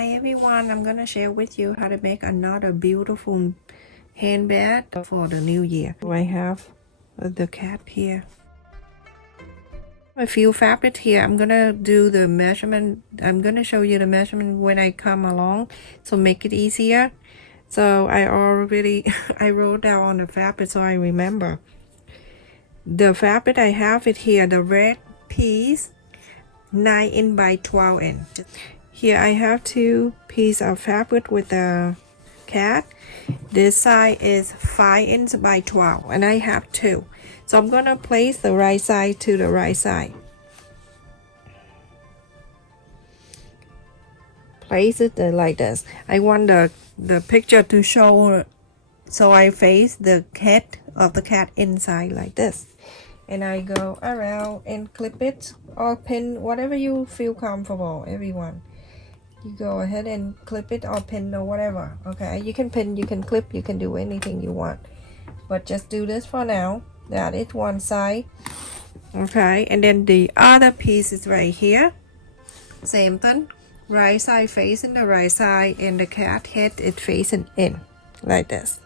Hi everyone, I'm gonna share with you how to make another beautiful handbag for the new year. I have the cat here. A few fabric here. I'm gonna do the measurement. I'm gonna show you the measurement when I come along, so make it easier. So I already I wrote down on the fabric so I remember. The fabric I have it here, the red piece, 9 inch by 12 inch. Here I have 2 pieces of fabric with the cat. This side is 5 inch by 12 and I have 2. So I'm gonna place the right side to the right side. Place it like this. I want the picture to show, so I face the head of the cat inside like this. And I go around and clip it or pin, whatever you feel comfortable, everyone. You go ahead and clip it or pin or whatever. Okay, you can pin, you can clip, you can do anything you want, but just do this for now. That is one side. Okay, and then the other piece is right here. Same thing, right side facing the right side and the cat head is facing in like this.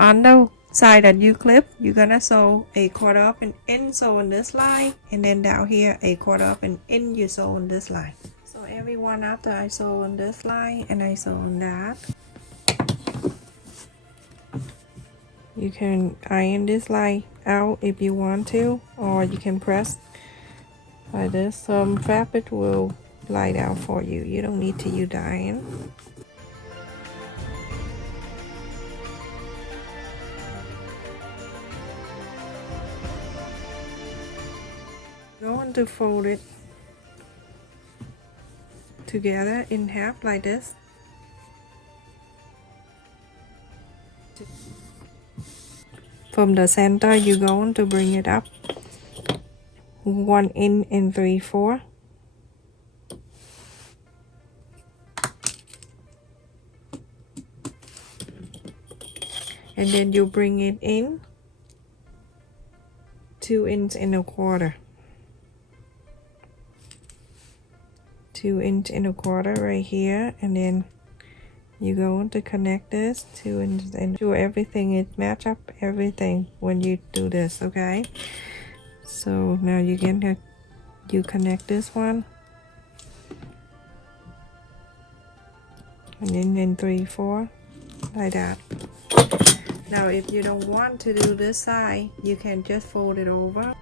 On the side that you clip, you're gonna sew a 1/4 of an inch sew on this line, and then down here a 1/4 of an inch you sew on this line. So everyone, after I sew on this line and I sew on that, you can iron this line out if you want to, or you can press like this. Some fabric will glide out for you. You don't need to use the iron. Going to fold it together in half like this. From the center, you're going to bring it up 1 inch and 3/4. And then you bring it in 2 inch and 1/4. 2 inch and 1/4 right here, and then you're going to connect this 2 inches and sure everything is match up everything when you do this. Okay, so now you connect this one and then in 3/4 like that. Now if you don't want to do this side, you can just fold it over.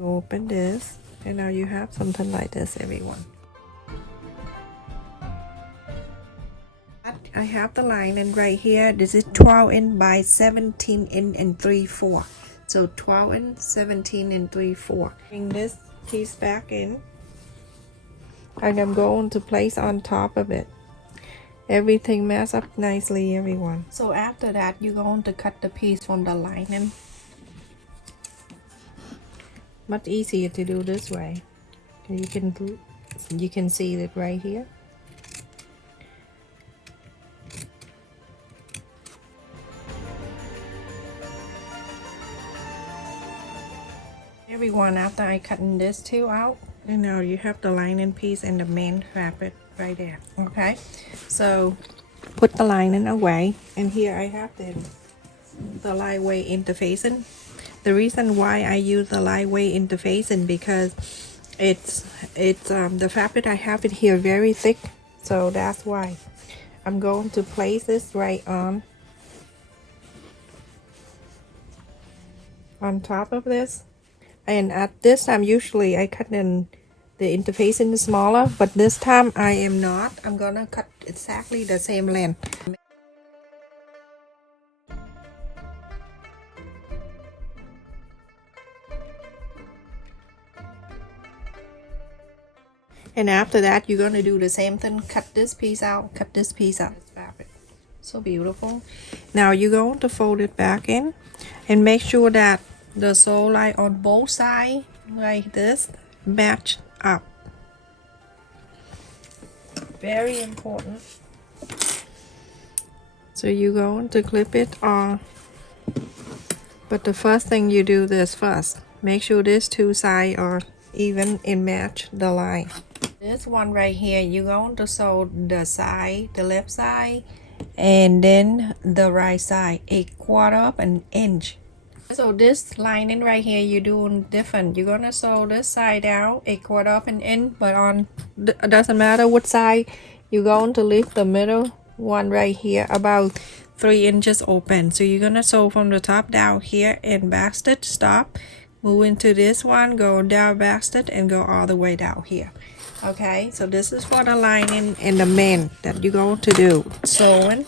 Open this, and now you have something like this, everyone. I have the lining right here. This is 12 inch by 17 inch and 3/4. So 12 inch, 17 and 3/4. Bring this piece back in, and I'm going to place on top of it. Everything matches up nicely, everyone. So after that, you're going to cut the piece from the lining. Much easier to do this way. You can see it right here. Everyone, after I cutting this two out, and now you have the lining piece and the main fabric right there. Okay, so put the lining away, and here I have the lightweight interfacing. The reason why I use the lightweight interfacing because it's the fabric I have it here very thick, so that's why. I'm going to place this right on top of this, and at this time usually I cut in the interfacing smaller, but this time I am not. I'm gonna cut exactly the same length. And after that, you're gonna do the same thing. Cut this piece out, cut this piece out. Fabric, so beautiful. Now you're going to fold it back in, and make sure that the sole line on both sides, like this, match up. Very important. So you're going to clip it on, but the first thing you do this first. Make sure these two sides are even and match the line. This one right here, you're going to sew the side, the left side, and then the right side, 1/4 of an inch. So this lining right here, you're doing different. You're gonna sew this side out 1/4 of an inch, but on it doesn't matter what side, you're going to leave the middle one right here about 3 inches open. So you're gonna sew from the top down here and back stitch, stop, move into this one, go down, back stitch, and go all the way down here. Okay, so this is for the lining and the mend that you're going to do sewing,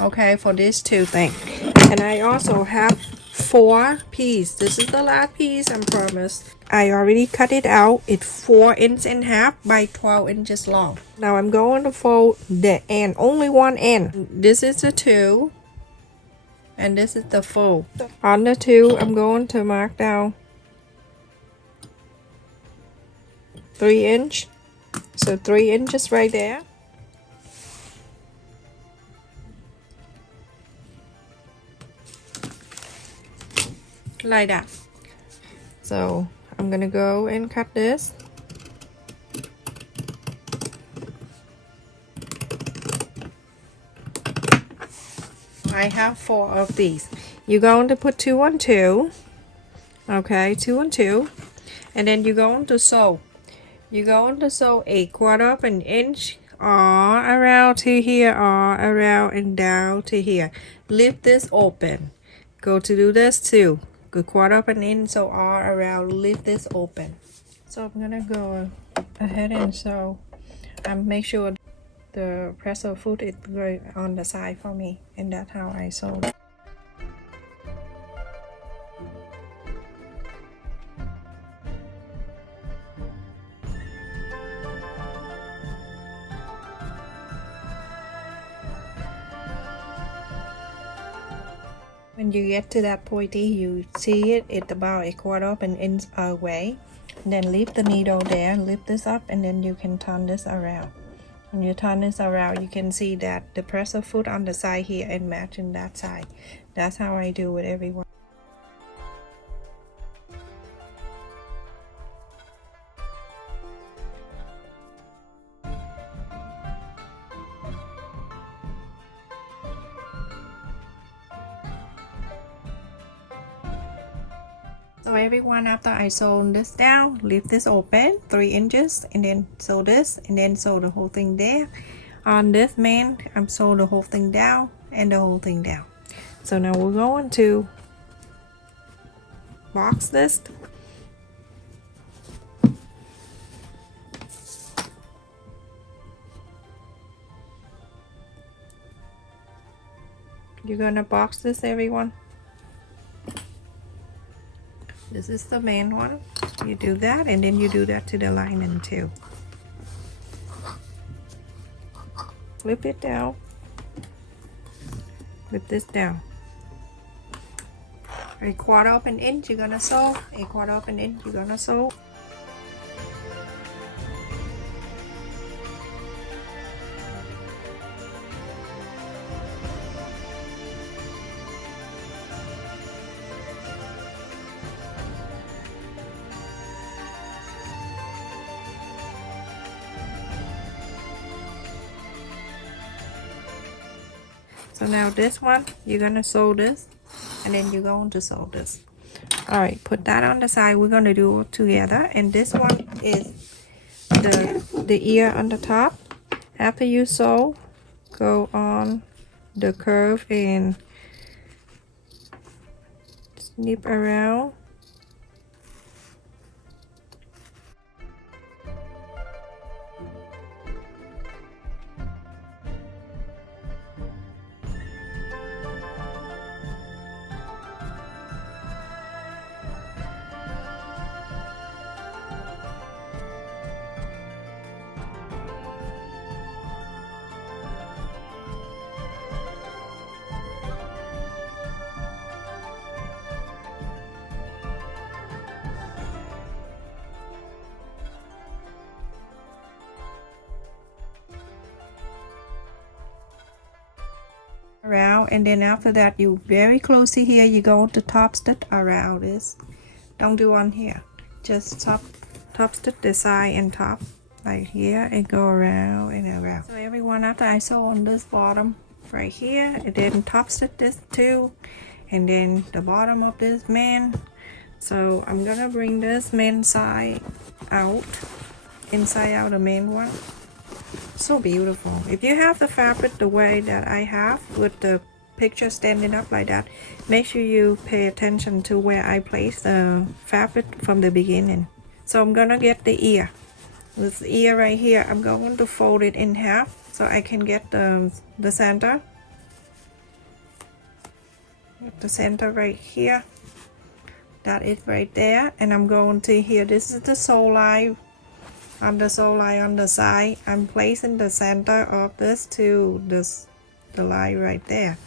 okay, for these two things. And I also have 4 pieces. This is the last piece, I promise. I already cut it out. It's 4 inches and a half by 12 inches long. Now I'm going to fold the end, only one end. This is the 2, and this is the fold. On the 2, I'm going to mark down 3 inch. So 3 inches right there. Like that. So I'm gonna go and cut this. I have 4 of these. You're going to put 2 on 2. Okay, 2 on 2. And then you're going to sew. You're going to sew 1/4 of an inch all around to here, all around and down to here. Leave this open. Go to do this too. Go 1/4 of an inch, so all around. Leave this open. So I'm gonna go ahead and sew. Make sure the presser foot is going on the side for me, and that's how I sew. When you get to that pointy, you see it's about 1/4 of an inch away. Then leave the needle there, lift this up, and then you can turn this around. When you turn this around, you can see that the presser foot on the side here and matching that side. That's how I do with everyone. So everyone, after I sew this down, leave this open 3 inches, and then sew this, and then sew the whole thing there. On this man, I'm sew the whole thing down and the whole thing down. So now we're going to box this. You're gonna box this, everyone. This is the main one. You do that, and then you do that to the lining too. Flip it down. Flip this down. 1/4 of an inch you're gonna sew. 1/4 of an inch you're gonna sew. So now this one, you're gonna sew this, and then you're going to sew this. All right, put that on the side. We're gonna do it together. And this one is the ear on the top. After you sew, go on the curve and snip around. around, and then after that you very close to here, you go to top stitch around this. Don't do on here, just top stitch the side and top like here and go around and around. So everyone, after I sew on this bottom right here, and then top stitch this too, and then the bottom of this man. So I'm gonna bring this main side out, inside out the main one. So beautiful. If you have the fabric the way that I have with the picture standing up like that, make sure you pay attention to where I place the fabric from the beginning. So I'm gonna get the ear. This ear right here, I'm going to fold it in half so I can get the center. The center right here. That is right there. And I'm going to here. This is the sole line. On the sole line on the side, I'm placing the center of this to the line right there.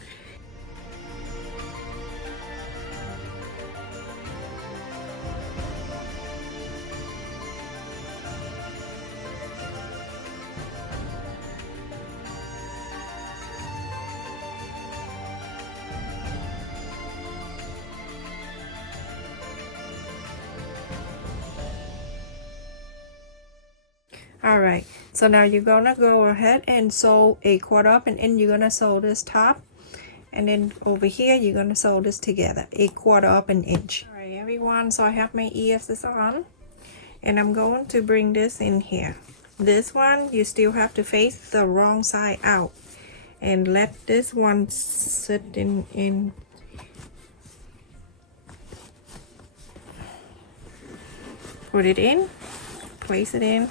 Alright, so now you're gonna go ahead and sew a 1/4 up, and then you're gonna sew this top, and then over here you're gonna sew this together, a 1/4 up an inch. Alright everyone, so I have my ears on, and I'm going to bring this in here. This one you still have to face the wrong side out, and let this one sit in. Put it in, place it in.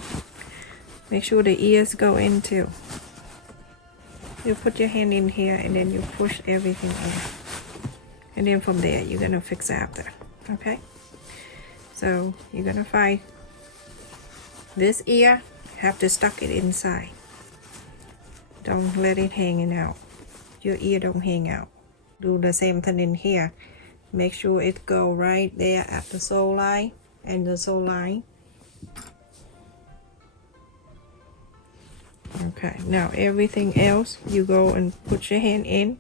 Make sure the ears go in too. You put your hand in here and then you push everything in. And then from there you're gonna fix after. Okay? So you're gonna find this ear, have to stuck it inside. Don't let it hanging out. Your ear don't hang out. Do the same thing in here. Make sure it go right there at the sole line and the sole line. Okay, now everything else you go and put your hand in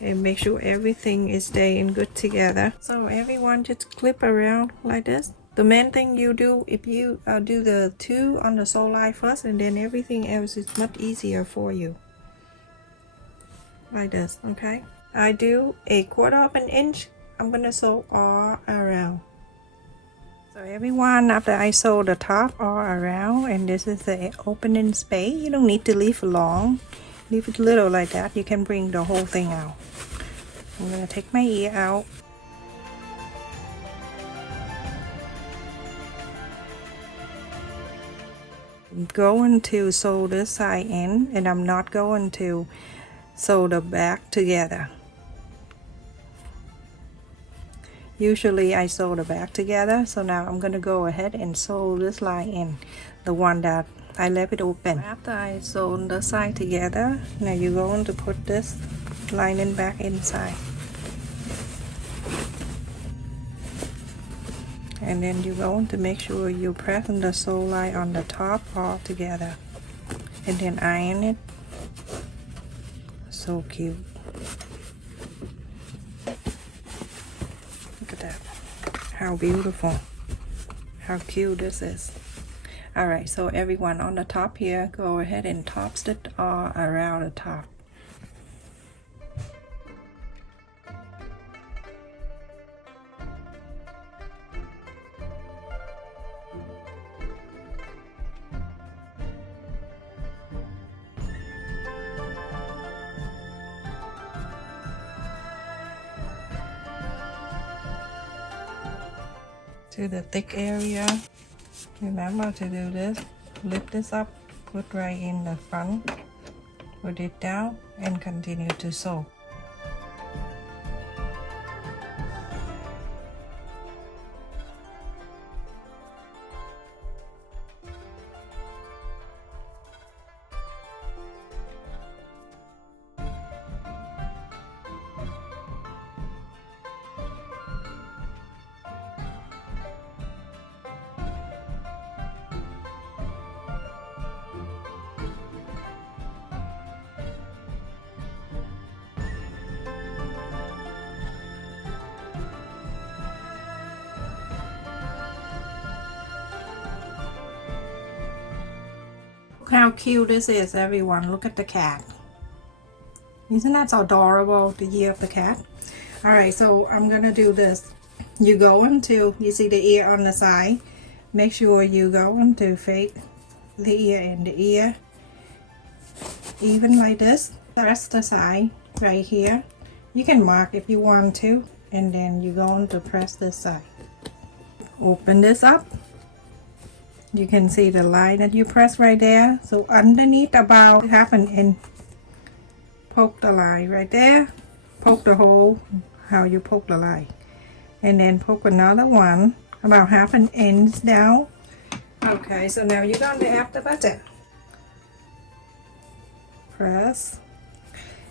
and make sure everything is staying good together. So everyone just clip around like this. The main thing you do, if you do the 2 on the sole line first, and then everything else is much easier for you. Like this, okay? I do a 1/4 of an inch. I'm gonna sew all around. So everyone, after I sew the top all around, and this is the opening space, you don't need to leave long. Leave it little like that. You can bring the whole thing out. I'm gonna take my ear out. I'm going to sew this side in, and I'm not going to sew the back together. Usually I sew the back together, so now I'm gonna go ahead and sew this line in, the one that I left it open. After I sew the side together, now you're going to put this lining back inside. And then you're going to make sure you press the sole line on the top all together. And then iron it. So cute. How beautiful, how cute this is. Alright, so everyone on the top here, go ahead and top stitch all around the top. To the thick area, remember to do this. Lift this up, put right in the front, put it down, and continue to sew. how cute this is, everyone. Look at the cat. Isn't that so adorable, the ear of the cat? Alright, so I'm gonna do this. You go into, you see the ear on the side. Make sure you go into fake the ear and the ear. Even like this. Press the side right here. You can mark if you want to. And then you're going to press this side. Open this up. You can see the line that you press right there. So underneath about half an inch, poke the line right there. Poke the hole how you poke the line. And then poke another one about half an inch down. Okay, so now you're going to have the button. Press.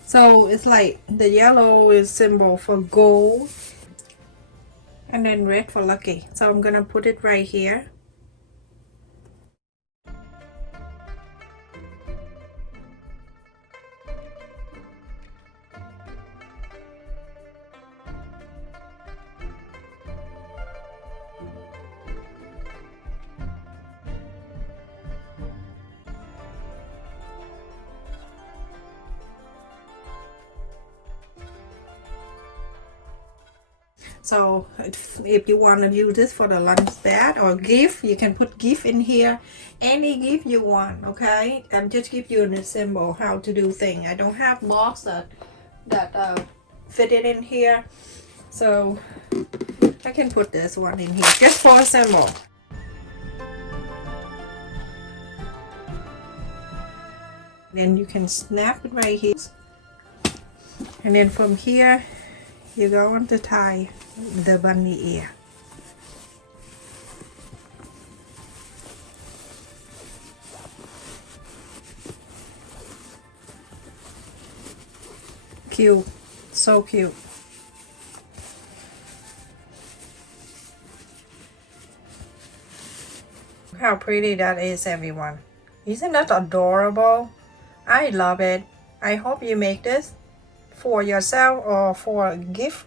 So it's like the yellow is symbol for gold. And then red for lucky. So I'm gonna put it right here. So if you want to use this for the lunch bag or gift, you can put gift in here. Any gift you want, okay? I'm just give you a symbol how to do things. I don't have box that fit it in here. So I can put this one in here just for a symbol. Then you can snap it right here. And then from here, you're going to tie the bunny ear. Cute, so cute. How pretty that is, everyone. Isn't that adorable? I love it. I hope you make this for yourself or for a gift.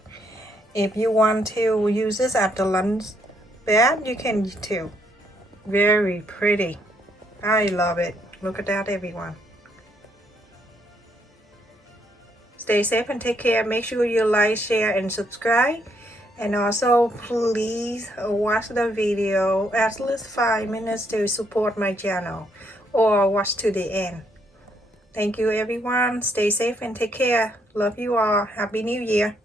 If you want to use this at the lunch bag, you can too. Very pretty. I love it. Look at that, everyone. Stay safe and take care. Make sure you like, share, and subscribe. And also, please watch the video at least 5 minutes to support my channel, or watch to the end. Thank you, everyone. Stay safe and take care. Love you all. Happy New Year.